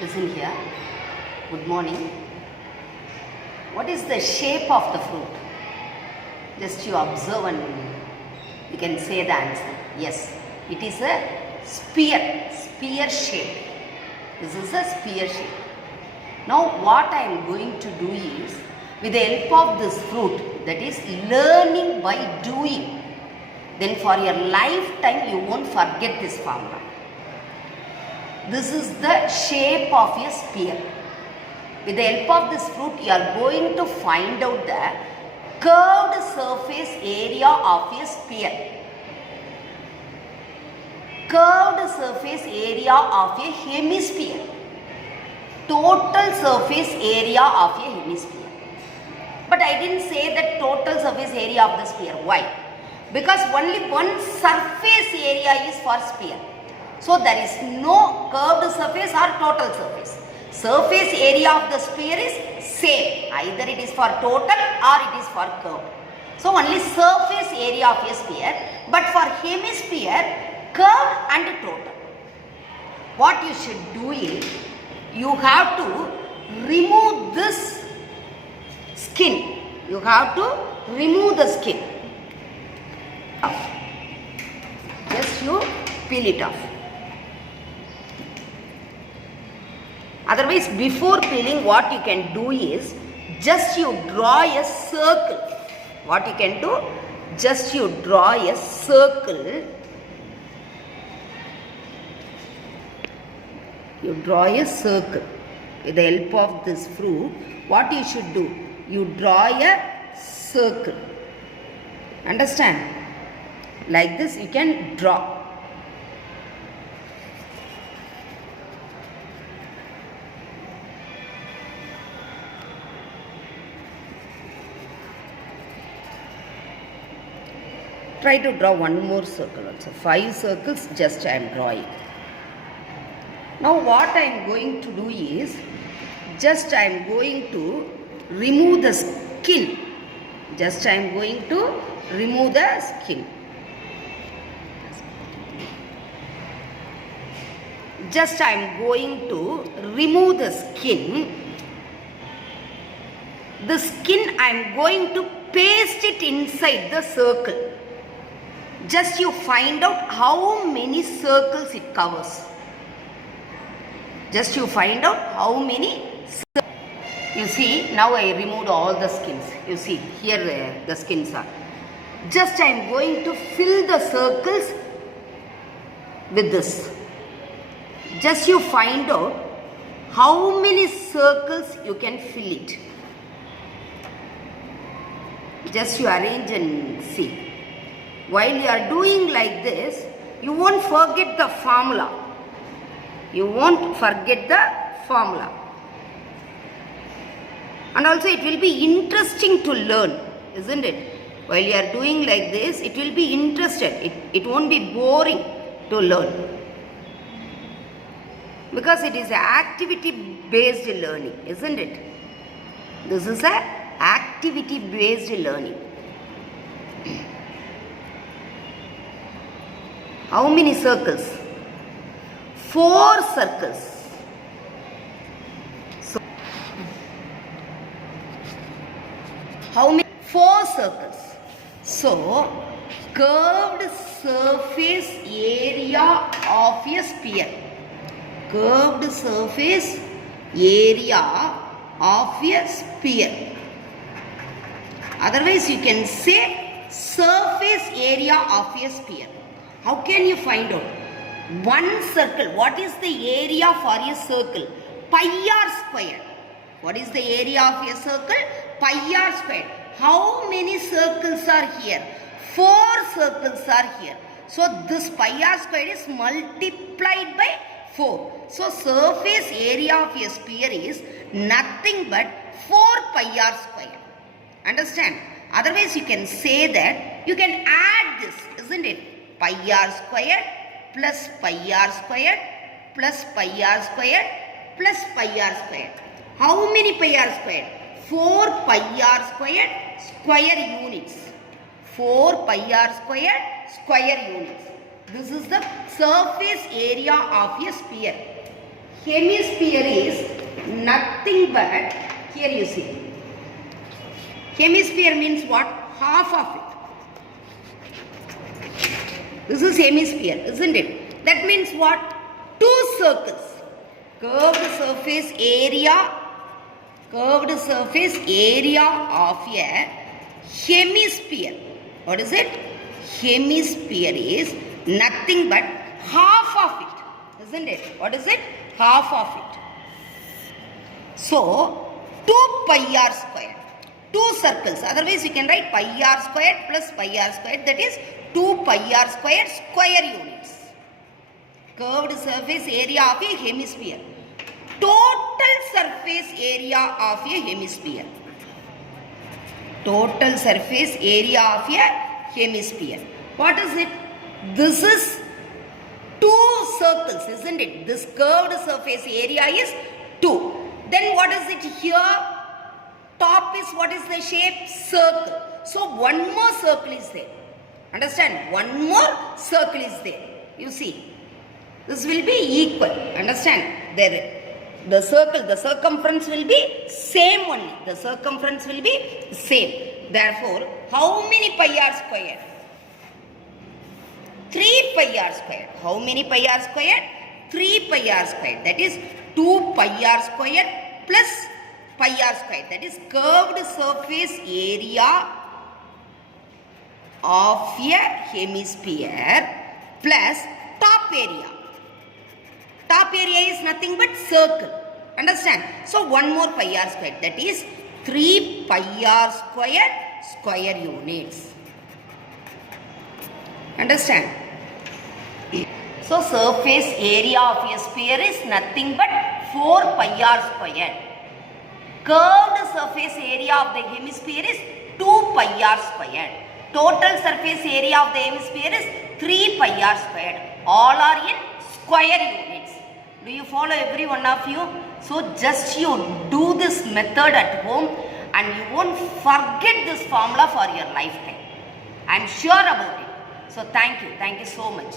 Listen here. Good morning. What is the shape of the fruit? Just you observe and you can say the answer. Yes, it is a spear shape. This is a spear shape. Now what I am going to do is, with the help of this fruit, that is learning by doing, then for your lifetime you won't forget this formula. This is the shape of a spear. With the help of this fruit, you are going to find out the curved surface area of a spear. Curved surface area of a hemisphere. Total surface area of a hemisphere. But I didn't say the total surface area of the sphere. Why? Because only one surface area is for sphere. So there is no curved surface or total surface. Surface area of the sphere is same. Either it is for total or it is for curved. So only surface area of a sphere. But for hemisphere, curved and total. What you should do is, you have to remove this skin. You have to remove the skin. Just you peel it off. Otherwise, before peeling, what you can do is, just you draw a circle. What you can do? Just you draw a circle. You draw a circle. With the help of this fruit, what you should do? You draw a circle. Understand? Like this you can draw. Try to draw one more circle also. 5 circles just I am drawing. Now what I am going to do is, just I am going to remove the skin. Just I am going to remove the skin. Just I am going to remove the skin. The skin I am going to paste it inside the circle. Just you find out how many circles it covers. Just you find out how many circles. You see, now I removed all the skins. You see, here the skins are. Just I am going to fill the circles with this. Just you find out how many circles you can fill it. Just you arrange and see. While you are doing like this, you won't forget the formula. You won't forget the formula. And also it will be interesting to learn, isn't it? While you are doing like this, it will be interesting. It won't be boring to learn. Because it is an activity-based learning, isn't it? This is an activity-based learning. How many circles? 4 circles. So, how many? 4 circles. So, curved surface area of a sphere. Curved surface area of a sphere. Otherwise, you can say surface area of a sphere. How can you find out? One circle. What is the area for a circle? Pi r squared. What is the area of a circle? Pi r squared. How many circles are here? 4 circles are here. So this pi r squared is multiplied by 4. So surface area of a sphere is nothing but 4 pi r squared. Understand? Otherwise you can say that you can add this, isn't it? Pi r squared plus pi r squared plus pi r squared plus pi r squared. How many pi r squared? 4 pi r squared square units. 4 pi r squared square units. This is the surface area of a sphere. hemisphere is nothing but, here you see, hemisphere means what? Half of it. This is hemisphere, isn't it? That means what? Two circles. Curved surface area of a hemisphere. What is it? Hemisphere is nothing but half of it, isn't it? What is it? Half of it. So, 2 pi r squared. Two circles. Otherwise, you can write pi r squared plus pi r squared. That is 2 pi r squared square units. Curved surface area of a hemisphere. Total surface area of a hemisphere. Total surface area of a hemisphere. What is it? This is 2 circles, isn't it? This curved surface area is 2. Then what is it here? Top is, what is the shape? Circle. So one more circle is there. Understand? One more circle is there. You see. This will be equal. Understand? There. The circumference will be same only. The circumference will be same. Therefore, how many pi r squared? 3 pi r squared. How many pi r squared? 3 pi r squared. That is 2 pi r squared plus pi r squared. That is curved surface area of a hemisphere plus top area. Top area is nothing but circle. Understand? So, one more pi r squared. That is 3 pi r squared square units. Understand? So, surface area of a sphere is nothing but 4 pi r squared. Curved surface area of the hemisphere is 2 pi r squared. Total surface area of the hemisphere is 3 pi r squared. All are in square units. Do you follow every one of you? So just you do this method at home and you won't forget this formula for your lifetime. I am sure about it. So thank you. Thank you so much.